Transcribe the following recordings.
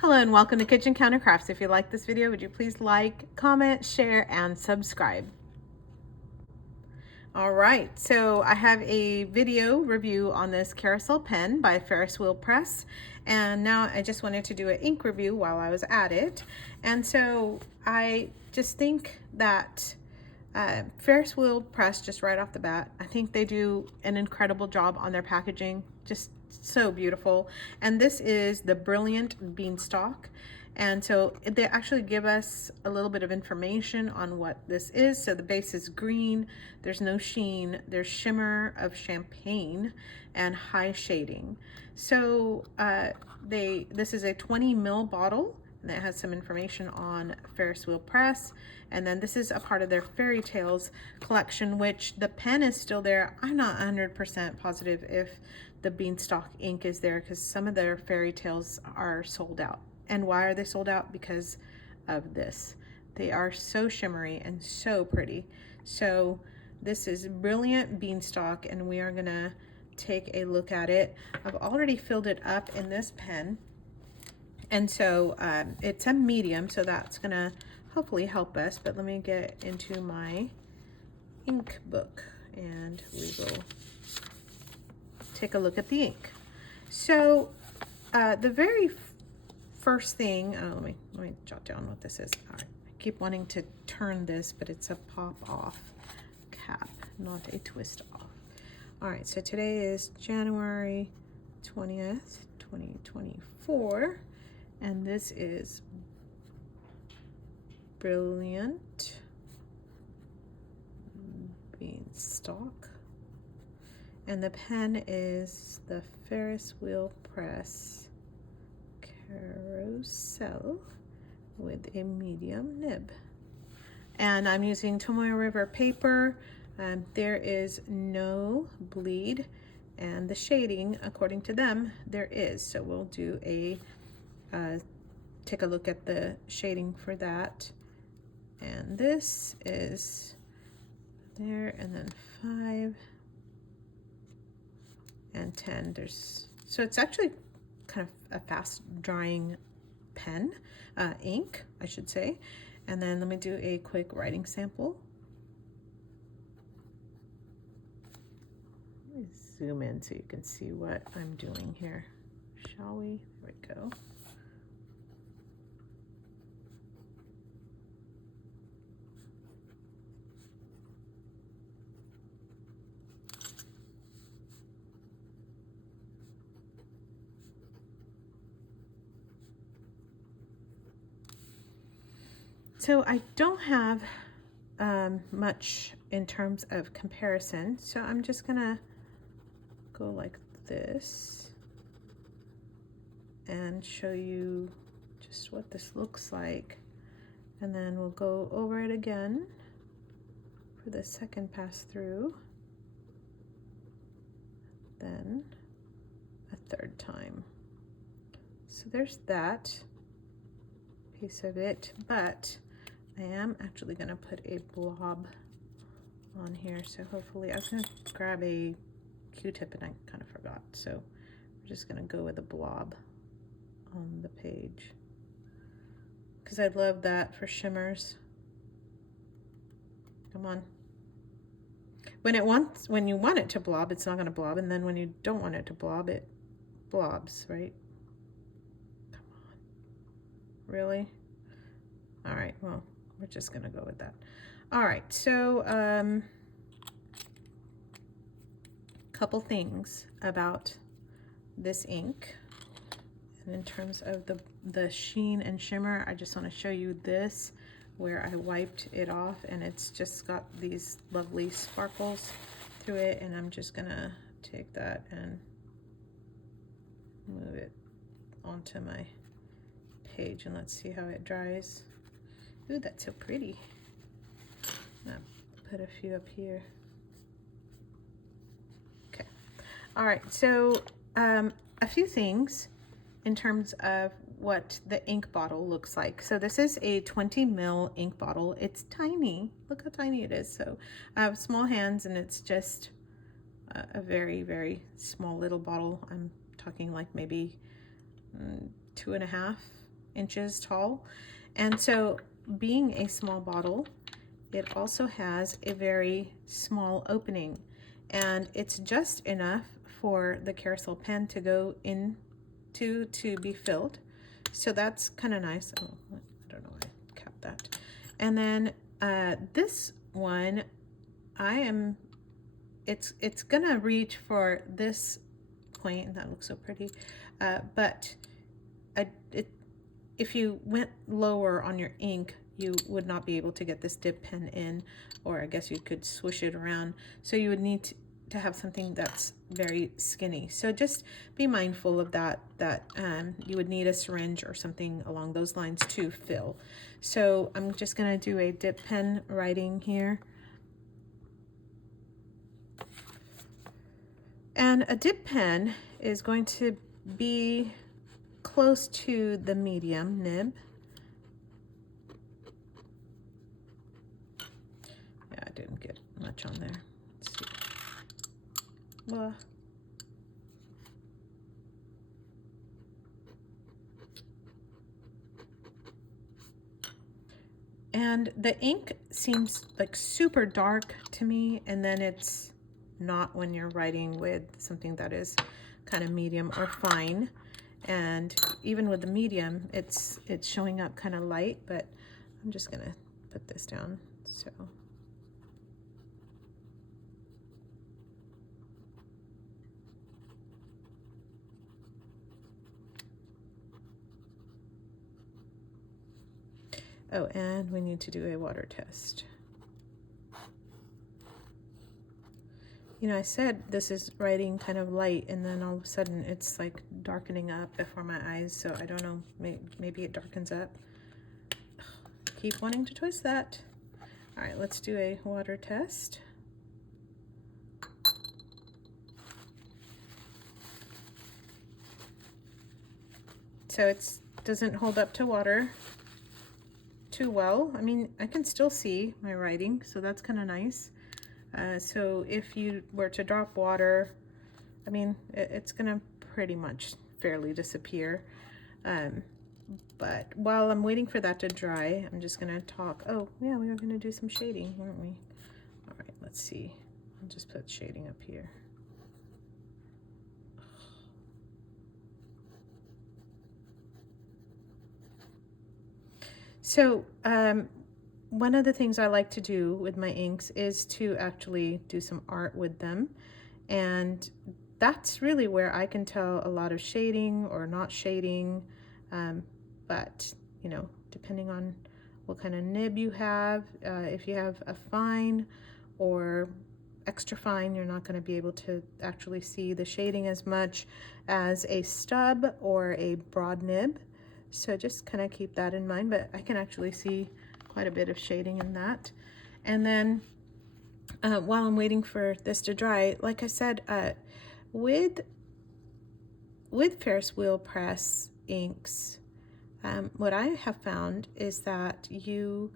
Hello and welcome to Kitchen Counter Crafts. If you like this video, would you please like, comment, share, and subscribe? All right, so I have a video review on this Carousel pen by Ferris Wheel Press, and now I just wanted to do an ink review while I was at it. And so I just think that Ferris Wheel Press, just right off the bat, I think they do an incredible job on their packaging. Just so beautiful. And this is the Brilliant Beanstalk. And so they actually give us a little bit of information on what this is. So the base is green, there's no sheen, there's shimmer of champagne and high shading. So this is a 20 ml bottle, and it has some information on Ferris Wheel Press. And then this is a part of their Ferritales collection, which the pen is still there. I'm not 100% positive if the Beanstalk ink is there, because some of their Ferritales are sold out. And why are they sold out? Because of this. They are so shimmery and so pretty. So this is Brilliant Beanstalk, and we are gonna take a look at it. I've already filled it up in this pen. And so it's a medium, so that's gonna hopefully help us. But let me get into my ink book and we will take a look at the ink. So the very first thing, let me jot down what this is. All right, I keep wanting to turn this, but it's a pop off cap, not a twist off. All right, so today is January 20th, 2024. And this is Brilliant Beanstalk. And the pen is the Ferris Wheel Press Carousel with a medium nib. And I'm using Tomoe River paper. There is no bleed, and the shading, according to them, there is. So we'll do a take a look at the shading for that. And this is there, and then 5 and 10. So it's actually kind of a fast drying pen, ink, I should say. And then let me do a quick writing sample. Let me zoom in so you can see what I'm doing here. Shall we? There we go. So I don't have much in terms of comparison, so I'm just gonna go like this and show you just what this looks like, and then we'll go over it again for the second pass through, then a third time. So there's that piece of it, but I am actually gonna put a blob on here. So hopefully, I was gonna grab a Q-tip and I kind of forgot. So we're just gonna go with a blob on the page, because I love that for shimmers. Come on. When you want it to blob, it's not gonna blob, and then when you don't want it to blob, it blobs, right? Come on. Really? All right, well, we're just gonna go with that. All right, so couple things about this ink. And in terms of the sheen and shimmer, I just want to show you this, where I wiped it off and it's just got these lovely sparkles through it. And I'm just gonna take that and move it onto my page, and let's see how it dries. Ooh, that's so pretty. I'll put a few up here. Okay. All right, so a few things in terms of what the ink bottle looks like. So this is a 20 ml ink bottle. It's tiny. Look how tiny it is. So I have small hands, and it's just a very, very small little bottle. I'm talking like maybe 2.5 inches tall. And so being a small bottle, it also has a very small opening, and it's just enough for the Carousel pen to go into to be filled. So that's kind of nice. Oh, I don't know why I capped that. And then this one, it's gonna reach for this point, and that looks so pretty, but if you went lower on your ink, you would not be able to get this dip pen in, or I guess you could swoosh it around. So you would need to have something that's very skinny. So just be mindful of that, you would need a syringe or something along those lines to fill. So I'm just gonna do a dip pen writing here. And a dip pen is going to be close to the medium nib. Yeah, I didn't get much on there. Let's see. Well, and the ink seems like super dark to me, and then it's not when you're writing with something that is kind of medium or fine. And even with the medium, it's showing up kind of light, but I'm just gonna put this down. So oh, and we need to do a water test. You know, I said this is writing kind of light, and then all of a sudden it's like darkening up before my eyes, so I don't know, maybe it darkens up. Keep wanting to twist that. All right, let's do a water test. So it doesn't hold up to water too well. I mean, I can still see my writing, so that's kind of nice. So if you were to drop water, I mean, it's gonna pretty much fairly disappear. But while I'm waiting for that to dry, I'm just gonna talk. Oh yeah, we were gonna do some shading, weren't we? All right, let's see. I'll just put shading up here. So one of the things I like to do with my inks is to actually do some art with them, and that's really where I can tell a lot of shading or not shading, but you know, depending on what kind of nib you have, if you have a fine or extra fine, you're not going to be able to actually see the shading as much as a stub or a broad nib. So just kind of keep that in mind, but I can actually see quite a bit of shading in that. And then while I'm waiting for this to dry, like I said, with Ferris wheel press inks, what I have found is that you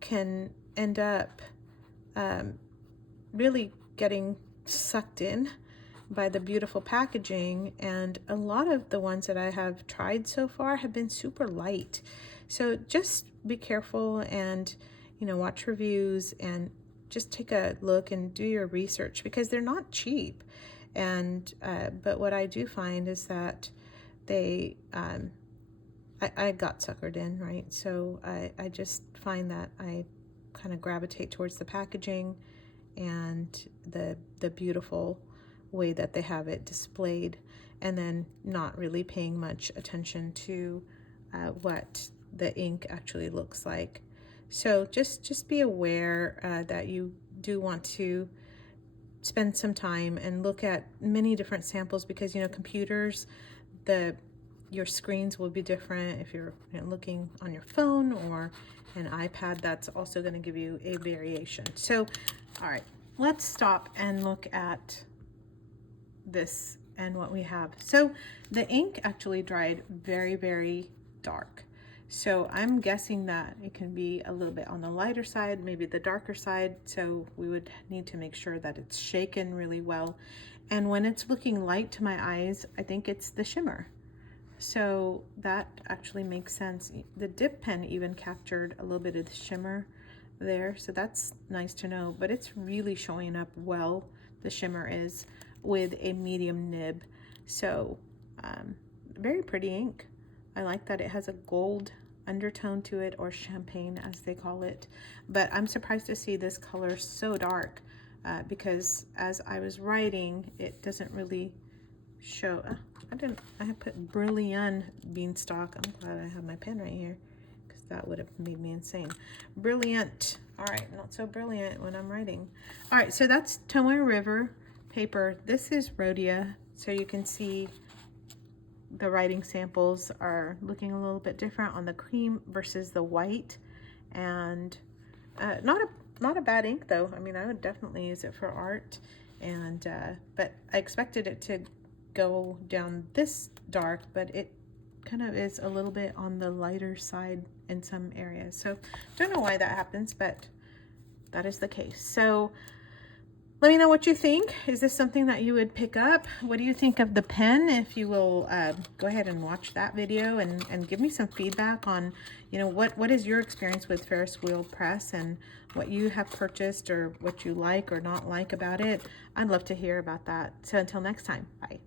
can end up really getting sucked in by the beautiful packaging, and a lot of the ones that I have tried so far have been super light. So just be careful, and you know, watch reviews and just take a look and do your research, because they're not cheap. And but what I do find is that they I got suckered in, right? So I just find that I kind of gravitate towards the packaging and the beautiful way that they have it displayed, and then not really paying much attention to what the ink actually looks like. So just be aware that you do want to spend some time and look at many different samples, because you know, computers, your screens will be different. If you're looking on your phone or an iPad, that's also going to give you a variation. So all right, let's stop and look at this and what we have. So the ink actually dried very, very dark. So I'm guessing that it can be a little bit on the lighter side, maybe the darker side. So we would need to make sure that it's shaken really well. And when it's looking light to my eyes, I think it's the shimmer. So that actually makes sense. The dip pen even captured a little bit of the shimmer there, so that's nice to know, but it's really showing up well, the shimmer is, with a medium nib. So very pretty ink. I like that it has a gold undertone to it, or champagne as they call it, but I'm surprised to see this color so dark, because as I was writing, it doesn't really show. I have put Brilliant Beanstalk. I'm glad I have my pen right here, because that would have made me insane. Brilliant. All right, not so brilliant when I'm writing. All right, so that's Tomoe River paper. This is Rhodia, so you can see the writing samples are looking a little bit different on the cream versus the white, and not a bad ink though. I mean, I would definitely use it for art, and but I expected it to go down this dark, but it kind of is a little bit on the lighter side in some areas. So don't know why that happens, but that is the case. So let me know what you think. Is this something that you would pick up? What do you think of the pen? If you will go ahead and watch that video and give me some feedback on, you know, what is your experience with Ferris wheel press and what you have purchased or what you like or not like about it. I'd love to hear about that. So until next time, bye.